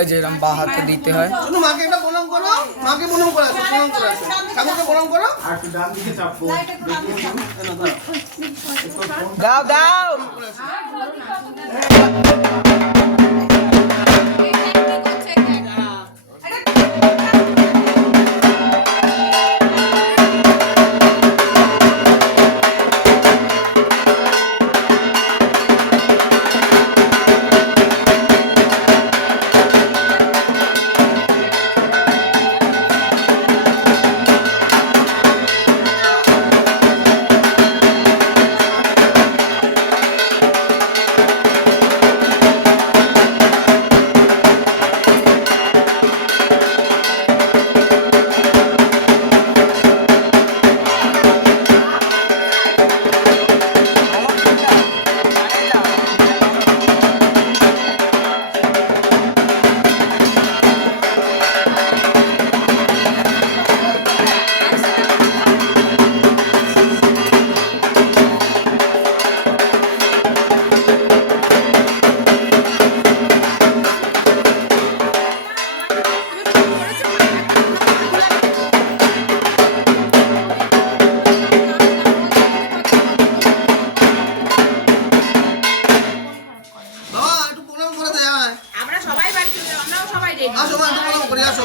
এই যে এরকম বা হাতে দিতে হয়। মাকে একটা প্রণাম করো, মাকে প্রণাম করে আসো, প্রণাম করে আসো, ঠাকুরকে প্রণাম করো। দাও দাও।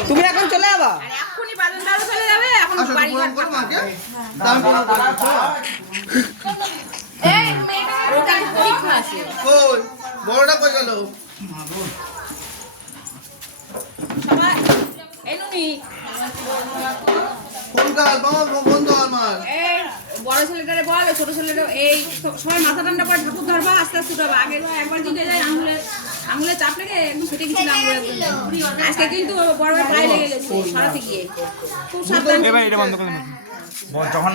তুমি এখন চলে যাবা? এক্ষুনি বাজারে চলে যাবে, এখন বাড়ি ঘর করো মাকে। দাম প্রণাম করো। এই ওটা পরীক্ষা আছে। কই বড়টা কই গেল? সবাই এনুনি কোন কাল বাবা বন্ধ আমার। এই বড় ছেলেটারে বল, ছোট ছেলেটা এই সবাই মাথা ঠান্ডা করে ঠাকুর ধরবা, আস্তে আস্তে উঠাবা। আগে একবার দিতে যায় আঙুলে চাপ লেগে একদম ফেটে গেছিল আঙুলের। আজকে কিন্তু বড় পায়ে লেগে গেছে সরাতে গিয়ে। খুব সাবধান। এবার এটা বন্ধ করে দাও। যখন